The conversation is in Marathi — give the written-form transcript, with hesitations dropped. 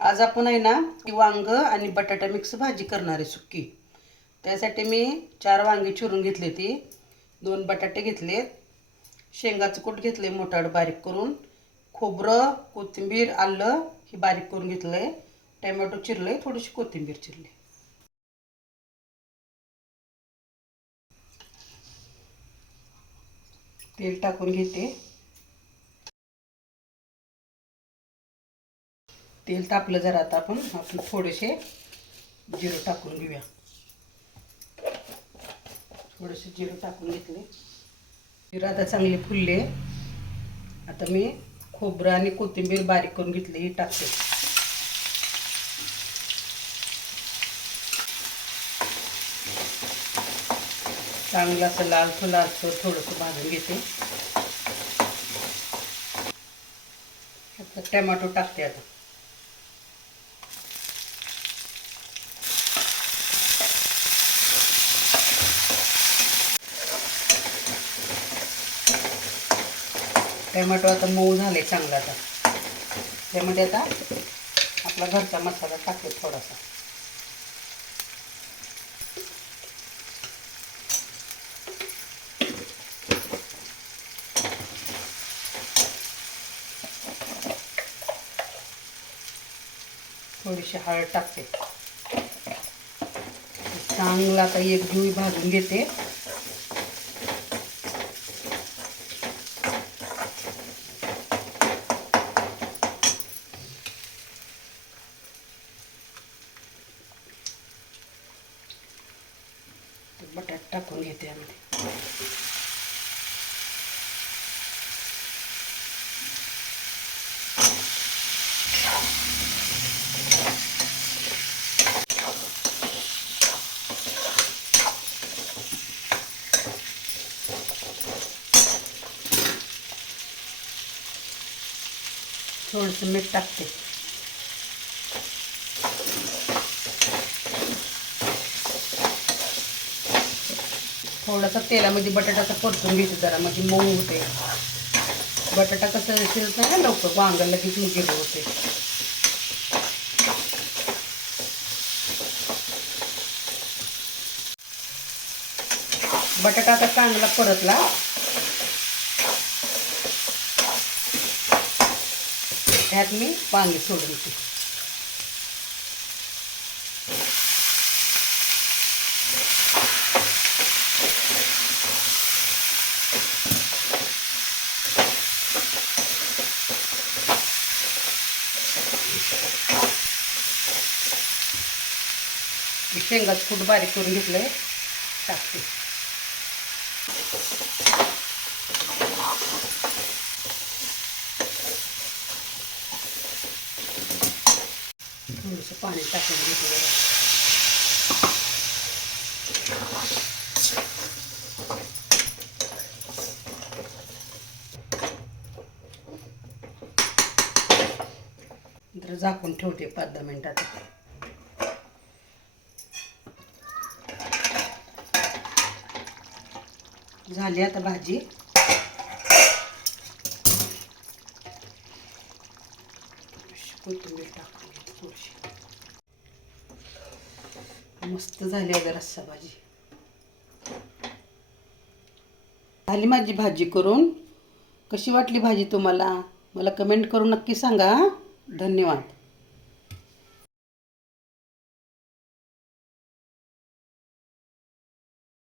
आज आपण आहे ना वांग आणि बटाटा मिक्स भाजी करणार आहे सुक्की. त्यासाठी मी 4 वांगी चिरून घेतली, ती 2 बटाटे घेतले, शेंगाचं कूट घेतले मोठाड बारीक करून, खोबरं, कोथिंबीर, आलं हे बारीक करून घेतलंय, टोमॅटो चिरले, थोडीशी कोथिंबीर चिरली. तेल टाकून घेते. तेल तापलं जरा, आता आपण थोडेसे जिरं टाकून घेऊया. थोडेसे जिरं टाकून घेतले. जिरं आता चांगले फुलले. आता मी खोबरं आणि कोथिंबीर बारीक करून घेतली ही टाकते. चांगलं असं लालसर थोडंसं भाजून घेते. आता टोमॅटो टाकते. आता टोमॅटो आता मऊ झाले चांगला. आता त्यामध्ये आता आपला घरचा मसाला टाकते थोडासा. थोडीशी हळद टाकते. चांगला आता एक जुई भाजून घेते. बटाटा टाकून घेते यामध्ये. थोडंसं मीठ टाकते. थोडासा तेलामध्ये बटाटा परतून घेते जरा, म्हणजे मऊ होते. बटाटा कसं शिजत नाही ना लवकर, वांग लगेच गिर होते. बटाटा आता चांगला परतला. ह्यात मी वांगी सोडून देते. शेंगाचं कूट बारीक करून घेतलंय, टाकते. थोडंसं पाणी टाकून घेतलं. नंतर झाकून ठेवते 5-10 मिनिटात. झाली आता भाजी. कोथिंबीर टाकून घेते थोडीशी. मस्त झाली अगं रस्सा भाजी. झाली माझी भाजी करून. कशी वाटली भाजी तुम्हाला? मला कमेंट करून नक्की सांगा. धन्यवाद.